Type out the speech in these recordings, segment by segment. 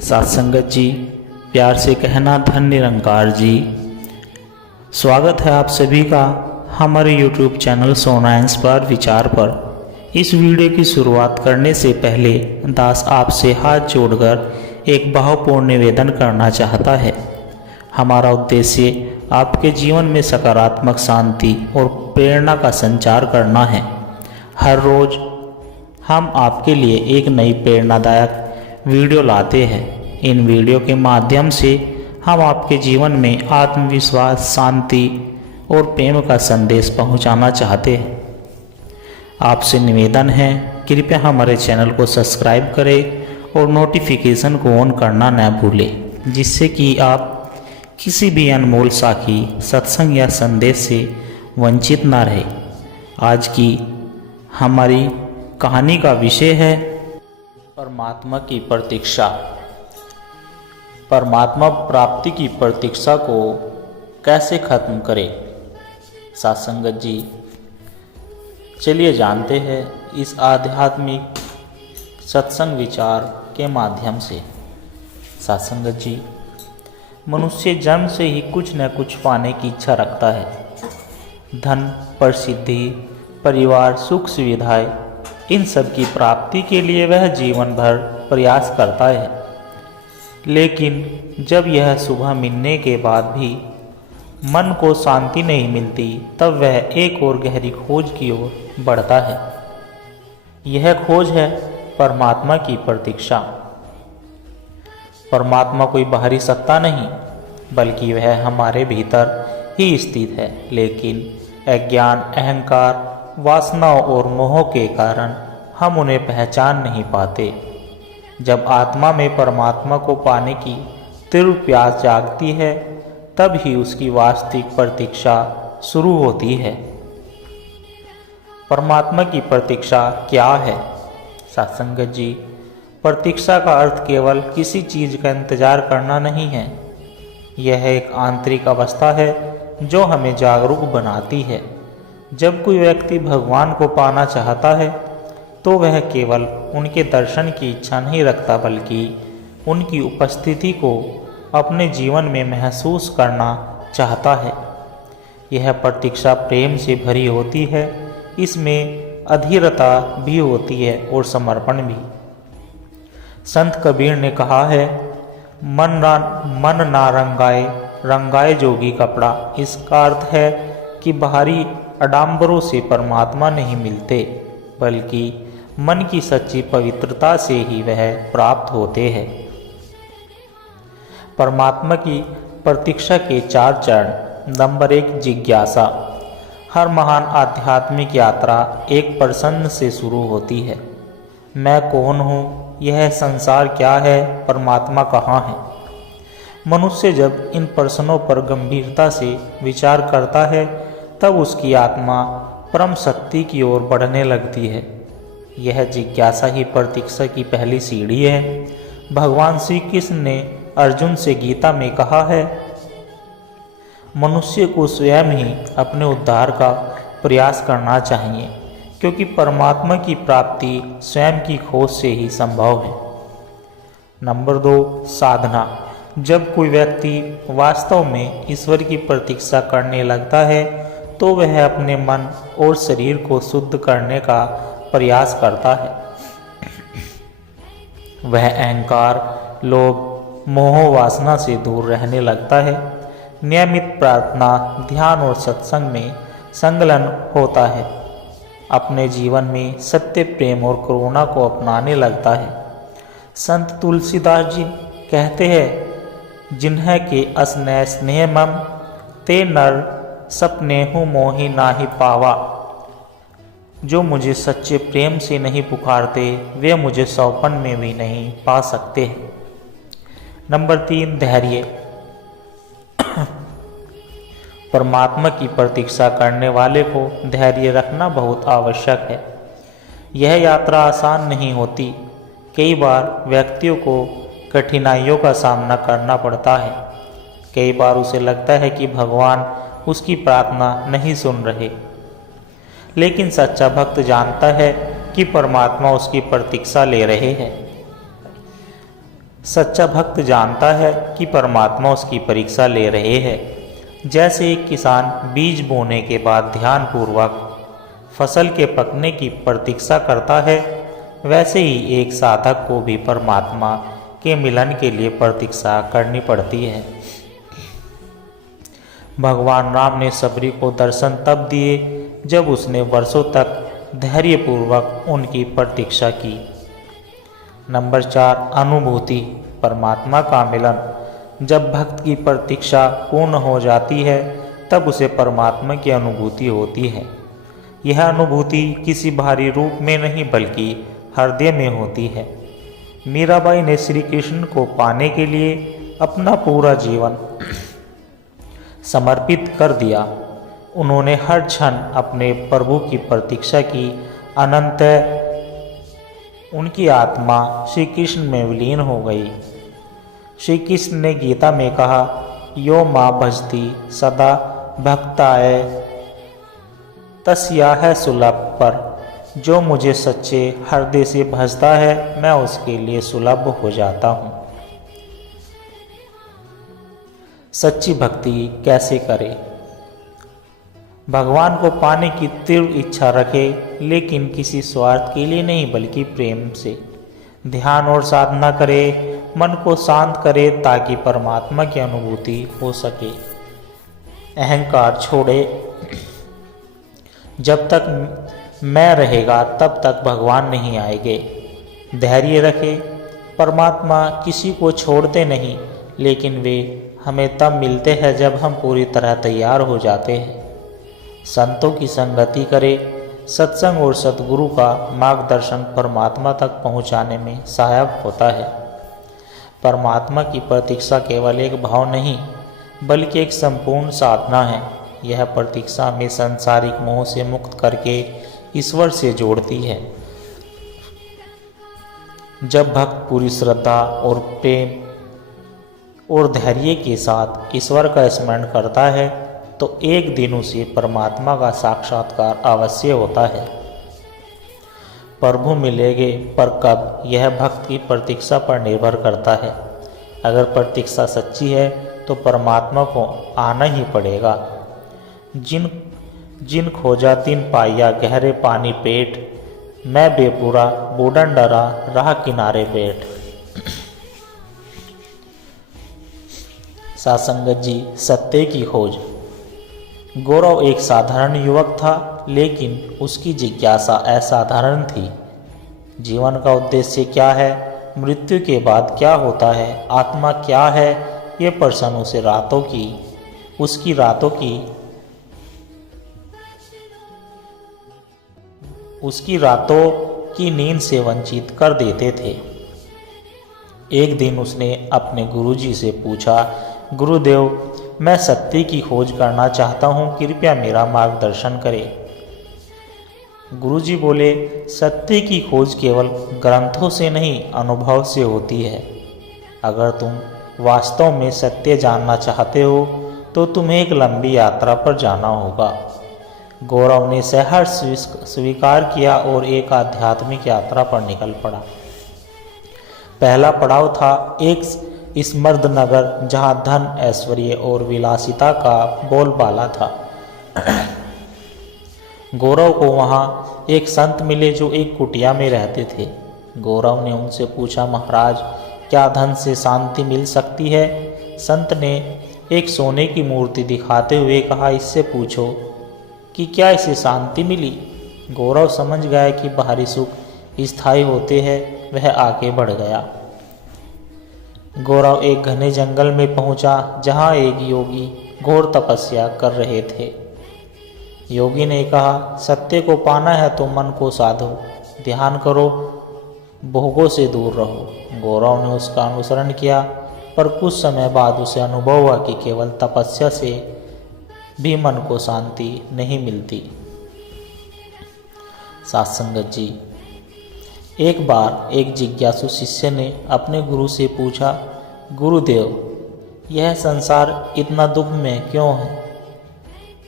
साथ संगत जी, प्यार से कहना धन निरंकार जी। स्वागत है आप सभी का हमारे YouTube चैनल सोना इंस्पायर विचार पर। इस वीडियो की शुरुआत करने से पहले दास आपसे हाथ जोड़कर एक भावपूर्ण निवेदन करना चाहता है। हमारा उद्देश्य आपके जीवन में सकारात्मक शांति और प्रेरणा का संचार करना है। हर रोज़ हम आपके लिए एक नई प्रेरणादायक वीडियो लाते हैं। इन वीडियो के माध्यम से हम आपके जीवन में आत्मविश्वास, शांति और प्रेम का संदेश पहुंचाना चाहते हैं। आपसे निवेदन है, कृपया हमारे चैनल को सब्सक्राइब करें और नोटिफिकेशन को ऑन करना न भूलें, जिससे कि आप किसी भी अनमोल साखी, सत्संग या संदेश से वंचित ना रहे। आज की हमारी कहानी का विषय है परमात्मा की प्रतीक्षा। परमात्मा प्राप्ति की प्रतीक्षा को कैसे खत्म करें? साथ संगत जी, चलिए जानते हैं इस आध्यात्मिक सत्संग विचार के माध्यम से। साथ संगत जी, मनुष्य जन्म से ही कुछ न कुछ पाने की इच्छा रखता है। धन, प्रसिद्धि, परिवार, सुख सुविधाएं, इन सब की प्राप्ति के लिए वह जीवन भर प्रयास करता है। लेकिन जब यह सुबह मिलने के बाद भी मन को शांति नहीं मिलती, तब वह एक और गहरी खोज की ओर बढ़ता है। यह खोज है परमात्मा की प्रतीक्षा। परमात्मा कोई बाहरी सत्ता नहीं, बल्कि वह हमारे भीतर ही स्थित है। लेकिन अज्ञान, अहंकार, वासनाओं और मोह के कारण हम उन्हें पहचान नहीं पाते। जब आत्मा में परमात्मा को पाने की तीव्र प्यास जागती है, तब ही उसकी वास्तविक प्रतीक्षा शुरू होती है। परमात्मा की प्रतीक्षा क्या है? सत्संगत जी, प्रतीक्षा का अर्थ केवल किसी चीज का इंतजार करना नहीं है। यह एक आंतरिक अवस्था है जो हमें जागरूक बनाती है। जब कोई व्यक्ति भगवान को पाना चाहता है, तो वह केवल उनके दर्शन की इच्छा नहीं रखता, बल्कि उनकी उपस्थिति को अपने जीवन में महसूस करना चाहता है। यह प्रतीक्षा प्रेम से भरी होती है। इसमें अधीरता भी होती है और समर्पण भी। संत कबीर ने कहा है, मन ना रंगाए, रंगाए जोगी कपड़ा। इसका अर्थ है कि बाहरी आडंबरों से परमात्मा नहीं मिलते, बल्कि मन की सच्ची पवित्रता से ही वह प्राप्त होते हैं। परमात्मा की प्रतीक्षा के 4 चरण। नंबर 1, जिज्ञासा। हर महान आध्यात्मिक यात्रा एक प्रश्न से शुरू होती है। मैं कौन हूँ? यह संसार क्या है? परमात्मा कहाँ है? मनुष्य जब इन प्रश्नों पर गंभीरता से विचार करता है, तब उसकी आत्मा परम शक्ति की ओर बढ़ने लगती है। यह जिज्ञासा ही प्रतीक्षा की पहली सीढ़ी है। भगवान श्री कृष्ण ने अर्जुन से गीता में कहा है, मनुष्य को स्वयं ही अपने उद्धार का प्रयास करना चाहिए, क्योंकि परमात्मा की प्राप्ति स्वयं की खोज से ही संभव है। नंबर 2, साधना। जब कोई व्यक्ति वास्तव में ईश्वर की प्रतीक्षा करने लगता है, तो वह अपने मन और शरीर को शुद्ध करने का प्रयास करता है। वह अहंकार, लोभ, मोह, वासना से दूर रहने लगता है। नियमित प्रार्थना, ध्यान और सत्संग में संलग्न होता है। अपने जीवन में सत्य, प्रेम और करुणा को अपनाने लगता है। संत तुलसीदास जी कहते हैं, जिन्हें के असनय स्नेह मम, ते नर सपनेहु मोहि नाहि पावा। जो मुझे सच्चे प्रेम से नहीं पुकारते, वे मुझे सौपन में भी नहीं पा सकते। नंबर 3, धैर्य। परमात्मा की प्रतीक्षा करने वाले को धैर्य रखना बहुत आवश्यक है। यह यात्रा आसान नहीं होती। कई बार व्यक्तियों को कठिनाइयों का सामना करना पड़ता है। कई बार उसे लगता है कि भगवान उसकी प्रार्थना नहीं सुन रहे। लेकिन सच्चा भक्त जानता है कि परमात्मा उसकी प्रतीक्षा ले रहे हैं। सच्चा भक्त जानता है कि परमात्मा उसकी परीक्षा ले रहे हैं। जैसे एक किसान बीज बोने के बाद ध्यानपूर्वक फसल के पकने की प्रतीक्षा करता है, वैसे ही एक साधक को भी परमात्मा के मिलन के लिए प्रतीक्षा करनी पड़ती है। भगवान राम ने सबरी को दर्शन तब दिए जब उसने वर्षों तक धैर्यपूर्वक उनकी प्रतीक्षा की। नंबर 4, अनुभूति। परमात्मा का मिलन। जब भक्त की प्रतीक्षा पूर्ण हो जाती है तब उसे परमात्मा की अनुभूति होती है। यह अनुभूति किसी बाहरी रूप में नहीं बल्कि हृदय में होती है। मीराबाई ने श्री कृष्ण को पाने के लिए अपना पूरा जीवन समर्पित कर दिया। उन्होंने हर क्षण अपने प्रभु की प्रतीक्षा की। अनंत उनकी आत्मा श्री कृष्ण में विलीन हो गई। श्री कृष्ण ने गीता में कहा, यो माँ भजती सदा भक्ताय तस्याह सुलभ। पर जो मुझे सच्चे हृदय से भजता है मैं उसके लिए सुलभ हो जाता हूँ। सच्ची भक्ति कैसे करें? भगवान को पाने की तीव्र इच्छा रखे, लेकिन किसी स्वार्थ के लिए नहीं बल्कि प्रेम से। ध्यान और साधना करे, मन को शांत करे ताकि परमात्मा की अनुभूति हो सके। अहंकार छोड़े। जब तक मैं रहेगा तब तक भगवान नहीं आएंगे। धैर्य रखे। परमात्मा किसी को छोड़ते नहीं, लेकिन वे हमें तब मिलते हैं जब हम पूरी तरह तैयार हो जाते हैं। संतों की संगति करे। सत्संग और सद्गुरु का मार्गदर्शन परमात्मा तक पहुंचाने में सहायक होता है। परमात्मा की प्रतीक्षा केवल एक भाव नहीं बल्कि एक संपूर्ण साधना है। यह प्रतीक्षा हमें सांसारिक मोह से मुक्त करके ईश्वर से जोड़ती है। जब भक्त पूरी श्रद्धा और प्रेम और धैर्य के साथ ईश्वर का स्मरण करता है तो एक दिन उसे परमात्मा का साक्षात्कार अवश्य होता है। प्रभु मिलेंगे पर कब, यह भक्त की प्रतीक्षा पर निर्भर करता है। अगर प्रतीक्षा सच्ची है तो परमात्मा को आना ही पड़ेगा। जिन खोजा तिन पाया गहरे पानी पेट, मैं बेपुरा बूढ़न डरा राह किनारे बैठ। सासंगत जी, सत्य की खोज। गौरव एक साधारण युवक था, लेकिन उसकी जिज्ञासा असाधारण थी। जीवन का उद्देश्य क्या है, मृत्यु के बाद क्या होता है, आत्मा क्या है, ये प्रश्न उसे उसकी रातों की नींद से वंचित कर देते थे। एक दिन उसने अपने गुरुजी से पूछा, गुरुदेव, मैं सत्य की खोज करना चाहता हूँ, कृपया मेरा मार्गदर्शन करें। गुरुजी बोले, सत्य की खोज केवल ग्रंथों से नहीं अनुभव से होती है। अगर तुम वास्तव में सत्य जानना चाहते हो तो तुम्हें एक लंबी यात्रा पर जाना होगा। गौरव ने सहर्ष स्वीकार किया और एक आध्यात्मिक यात्रा पर निकल पड़ा। पहला पड़ाव था एक स्मृत नगर, जहाँ धन, ऐश्वर्य और विलासिता का बोलबाला था। गौरव को वहाँ एक संत मिले जो एक कुटिया में रहते थे। गौरव ने उनसे पूछा, महाराज, क्या धन से शांति मिल सकती है? संत ने एक सोने की मूर्ति दिखाते हुए कहा, इससे पूछो कि क्या इसे शांति मिली। गौरव समझ गया कि बाहरी सुख स्थायी होते हैं। वह आगे बढ़ गया। गौरव एक घने जंगल में पहुंचा, जहां एक योगी घोर तपस्या कर रहे थे। योगी ने कहा, सत्य को पाना है तो मन को साधो, ध्यान करो, भोगों से दूर रहो। गौरव ने उसका अनुसरण किया, पर कुछ समय बाद उसे अनुभव हुआ कि केवल तपस्या से भी मन को शांति नहीं मिलती। सात्संगत जी, एक बार एक जिज्ञासु शिष्य ने अपने गुरु से पूछा, गुरुदेव, यह संसार इतना दुख में क्यों है?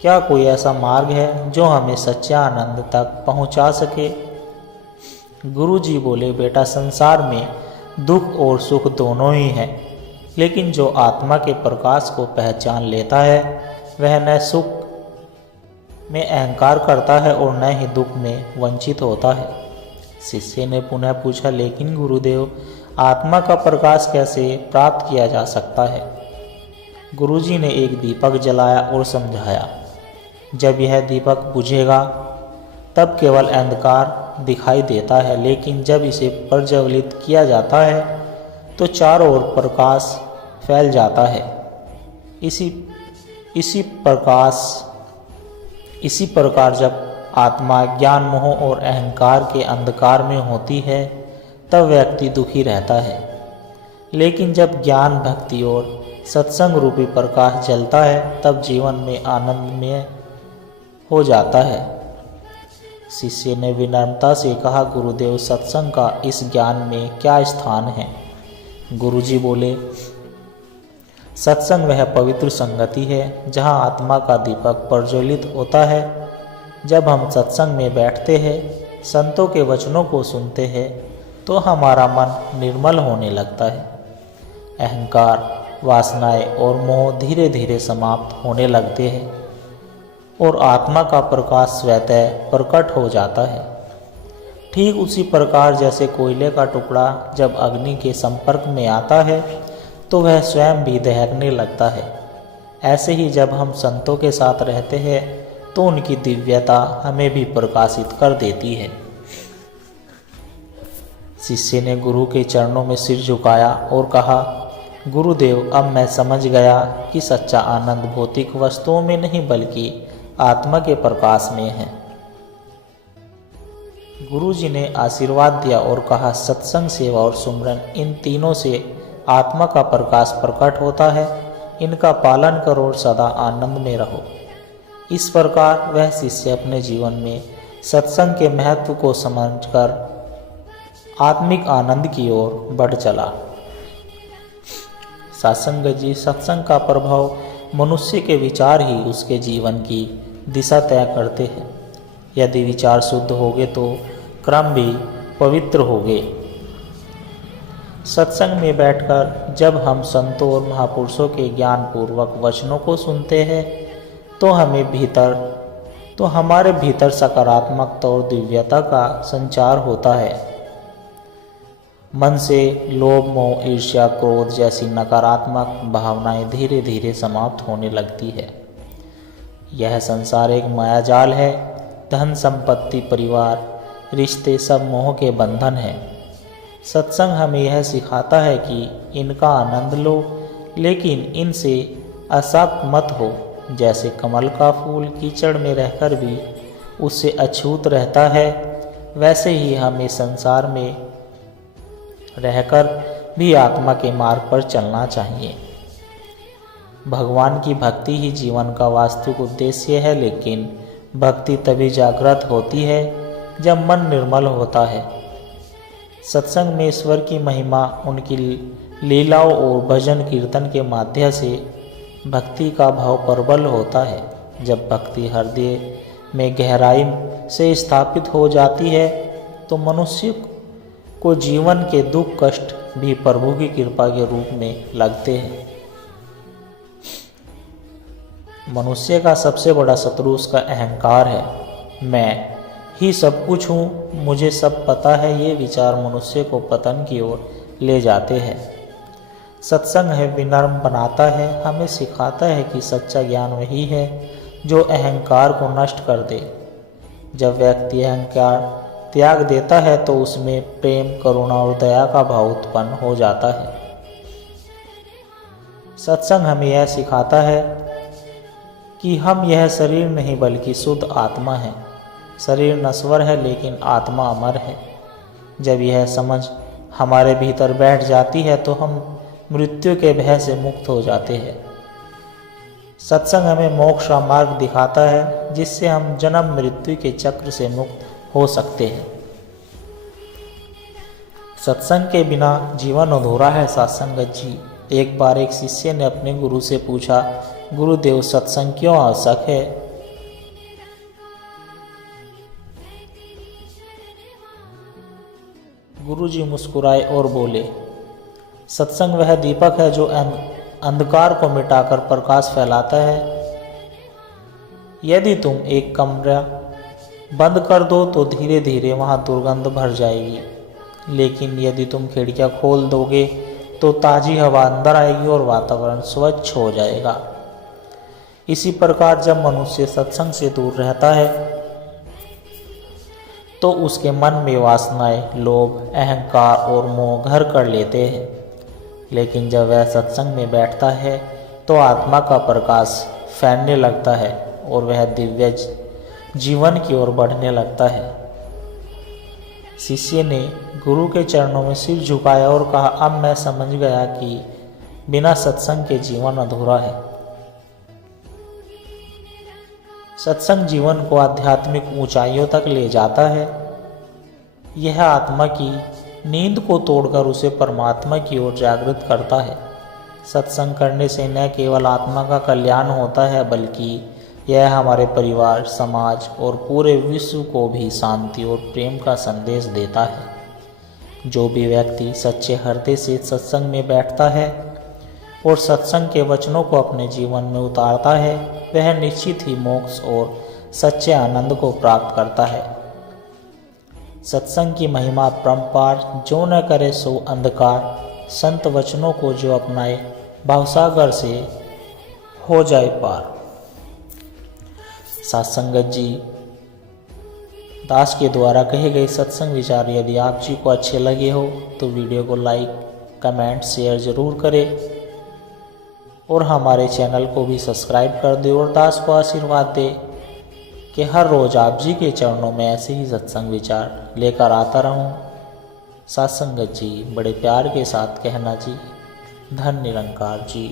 क्या कोई ऐसा मार्ग है जो हमें सच्चे आनंद तक पहुंचा सके? गुरु जी बोले, बेटा, संसार में दुख और सुख दोनों ही हैं, लेकिन जो आत्मा के प्रकाश को पहचान लेता है वह न सुख में अहंकार करता है और न ही दुख में वंचित होता है। शिष्य ने पुनः पूछा, लेकिन गुरुदेव, आत्मा का प्रकाश कैसे प्राप्त किया जा सकता है? गुरुजी ने एक दीपक जलाया और समझाया, जब यह दीपक बुझेगा तब केवल अंधकार दिखाई देता है, लेकिन जब इसे प्रज्वलित किया जाता है तो चारों ओर प्रकाश फैल जाता है। इसी प्रकार जब आत्मा ज्ञान, मोह और अहंकार के अंधकार में होती है तब व्यक्ति दुखी रहता है, लेकिन जब ज्ञान, भक्ति और सत्संग रूपी प्रकाश जलता है तब जीवन में आनंदमय हो जाता है। शिष्य ने विनम्रता से कहा, गुरुदेव, सत्संग का इस ज्ञान में क्या स्थान है? गुरुजी बोले, सत्संग वह पवित्र संगति है जहाँ आत्मा का दीपक प्रज्वलित होता है। जब हम सत्संग में बैठते हैं, संतों के वचनों को सुनते हैं तो हमारा मन निर्मल होने लगता है। अहंकार, वासनाएं और मोह धीरे धीरे समाप्त होने लगते हैं और आत्मा का प्रकाश स्वतः प्रकट हो जाता है। ठीक उसी प्रकार जैसे कोयले का टुकड़ा जब अग्नि के संपर्क में आता है तो वह स्वयं भी दहकने लगता है, ऐसे ही जब हम संतों के साथ रहते हैं तो उनकी दिव्यता हमें भी प्रकाशित कर देती है। शिष्य ने गुरु के चरणों में सिर झुकाया और कहा, गुरुदेव, अब मैं समझ गया कि सच्चा आनंद भौतिक वस्तुओं में नहीं बल्कि आत्मा के प्रकाश में है। गुरुजी ने आशीर्वाद दिया और कहा, सत्संग, सेवा और सुमरन, इन तीनों से आत्मा का प्रकाश प्रकट होता है। इनका पालन करो और सदा आनंद में रहो। इस प्रकार वह शिष्य अपने जीवन में सत्संग के महत्व को समझकर आत्मिक आनंद की ओर बढ़ चला। सत्संग जी, सत्संग का प्रभाव मनुष्य के विचार ही उसके जीवन की दिशा तय करते हैं। यदि विचार शुद्ध होंगे तो कर्म भी पवित्र होंगे। सत्संग में बैठकर जब हम संतों और महापुरुषों के ज्ञान पूर्वक वचनों को सुनते हैं तो हमारे भीतर सकारात्मकता और दिव्यता का संचार होता है। मन से लोभ, मोह, ईर्ष्या, क्रोध जैसी नकारात्मक भावनाएं धीरे धीरे समाप्त होने लगती है। यह संसार एक मायाजाल है। धन, संपत्ति, परिवार, रिश्ते सब मोह के बंधन हैं। सत्संग हमें यह सिखाता है कि इनका आनंद लो, लेकिन इनसे आसक्त मत हो। जैसे कमल का फूल कीचड़ में रहकर भी उससे अछूत रहता है, वैसे ही हमें संसार में रहकर भी आत्मा के मार्ग पर चलना चाहिए। भगवान की भक्ति ही जीवन का वास्तविक उद्देश्य है, लेकिन भक्ति तभी जागृत होती है जब मन निर्मल होता है। सत्संग में ईश्वर की महिमा, उनकी लीलाओं और भजन कीर्तन के माध्यम से भक्ति का भाव प्रबल होता है। जब भक्ति हृदय में गहराई से स्थापित हो जाती है तो मनुष्य को जीवन के दुख कष्ट भी प्रभु की कृपा के रूप में लगते हैं। मनुष्य का सबसे बड़ा शत्रु उसका अहंकार है। मैं ही सब कुछ हूँ, मुझे सब पता है, ये विचार मनुष्य को पतन की ओर ले जाते हैं। सत्संग है विनम्र बनाता है, हमें सिखाता है कि सच्चा ज्ञान वही है जो अहंकार को नष्ट कर दे। जब व्यक्ति अहंकार त्याग देता है तो उसमें प्रेम, करुणा और दया का भाव उत्पन्न हो जाता है। सत्संग हमें यह सिखाता है कि हम यह शरीर नहीं बल्कि शुद्ध आत्मा है। शरीर नश्वर है लेकिन आत्मा अमर है। जब यह समझ हमारे भीतर बैठ जाती है तो हम मृत्यु के भय से मुक्त हो जाते हैं। सत्संग हमें मोक्ष का मार्ग दिखाता है जिससे हम जन्म मृत्यु के चक्र से मुक्त हो सकते हैं। सत्संग के बिना जीवन अधूरा है। सत्संगत जी, एक बार एक शिष्य ने अपने गुरु से पूछा, गुरुदेव, सत्संग क्यों आवश्यक है? गुरुजी मुस्कुराए और बोले, सत्संग वह दीपक है जो अंधकार को मिटाकर प्रकाश फैलाता है। यदि तुम एक कमरा बंद कर दो तो धीरे धीरे वहाँ दुर्गंध भर जाएगी, लेकिन यदि तुम खिड़कियाँ खोल दोगे तो ताज़ी हवा अंदर आएगी और वातावरण स्वच्छ हो जाएगा। इसी प्रकार जब मनुष्य सत्संग से दूर रहता है तो उसके मन में वासनाएं, लोभ, अहंकार और मोह घर कर लेते हैं, लेकिन जब वह सत्संग में बैठता है तो आत्मा का प्रकाश फैलने लगता है और वह दिव्य जीवन की ओर बढ़ने लगता है। शिष्य ने गुरु के चरणों में सिर झुकाया और कहा, अब मैं समझ गया कि बिना सत्संग के जीवन अधूरा है। सत्संग जीवन को आध्यात्मिक ऊंचाइयों तक ले जाता है। यह आत्मा की नींद को तोड़कर उसे परमात्मा की ओर जागृत करता है। सत्संग करने से न केवल आत्मा का कल्याण होता है, बल्कि यह हमारे परिवार, समाज और पूरे विश्व को भी शांति और प्रेम का संदेश देता है। जो भी व्यक्ति सच्चे हृदय से सत्संग में बैठता है और सत्संग के वचनों को अपने जीवन में उतारता है, वह निश्चित ही मोक्ष और सच्चे आनंद को प्राप्त करता है। सत्संग की महिमा परम्पार, जो न करे सो अंधकार। संत वचनों को जो अपनाए, भवसागर से हो जाए पार। सत्संगत जी दास के द्वारा कहे गए सत्संग विचार यदि आप जी को अच्छे लगे हो तो वीडियो को लाइक, कमेंट, शेयर ज़रूर करें और हमारे चैनल को भी सब्सक्राइब कर दे और दास को आशीर्वाद दे कि हर रोज़ आप जी के चरणों में ऐसे ही सत्संग विचार लेकर आता रहूं। सत्संगत जी बड़े प्यार के साथ कहना जी, धन निरंकार जी।